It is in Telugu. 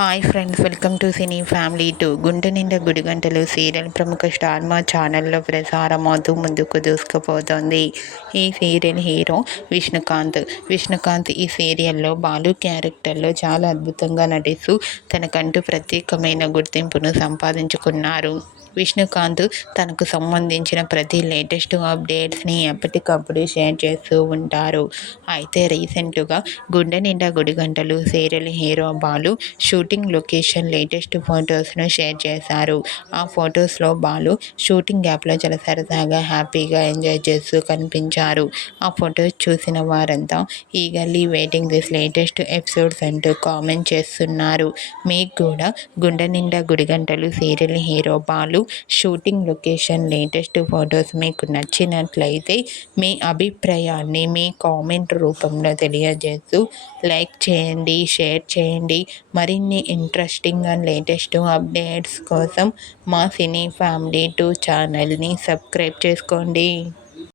Hi friends, welcome to cine family 2. గుండె నిండా గుడిగంటలు సీరియల్ ప్రముఖ స్టార్ మా ఛానల్లో ప్రసారమవుతూ ముందుకు దూసుకుపోతోంది. ఈ సీరియల్ హీరో విష్ణుకాంత్ ఈ సీరియల్లో బాలు క్యారెక్టర్లో చాలా అద్భుతంగా నటిస్తూ తనకంటూ ప్రత్యేకమైన గుర్తింపును సంపాదించుకున్నారు. విష్ణుకాంత్ తనకు సంబంధించిన ప్రతి లేటెస్ట్ అప్డేట్స్ని ఎప్పటికప్పుడు షేర్ చేస్తూ ఉంటారు. అయితే రీసెంట్గా Gunde Ninda Gudigantalu serial hero Balu shooting location latest ఫొటోస్ను షేర్ చేశారు. ఆ ఫొటోస్లో బాలు షూటింగ్ యాప్లో చాలా సరదాగా హ్యాపీగా ఎంజాయ్ చేస్తూ కనిపించారు. ఆ ఫొటోస్ చూసిన వారంతా eagerly waiting this latest episodes అంటూ కామెంట్ చేస్తున్నారు. మీకు కూడా Gunde Ninda Gudigantalu serial hero Balu shooting location latest photos మీకు నచ్చినట్లయితే మీ అభిప్రాయాన్ని మీ కామెంట్ రూపంలో తెలియజేస్తూ లైక్ చేయండి, షేర్ చేయండి. మరిన్ని ఇంట్రెస్టింగ్ అండ్ లేటెస్ట్ అప్డేట్స్ కోసం మా సినీ ఫ్యామిలీ 2 ఛానల్ని సబ్స్క్రైబ్ చేసుకోండి.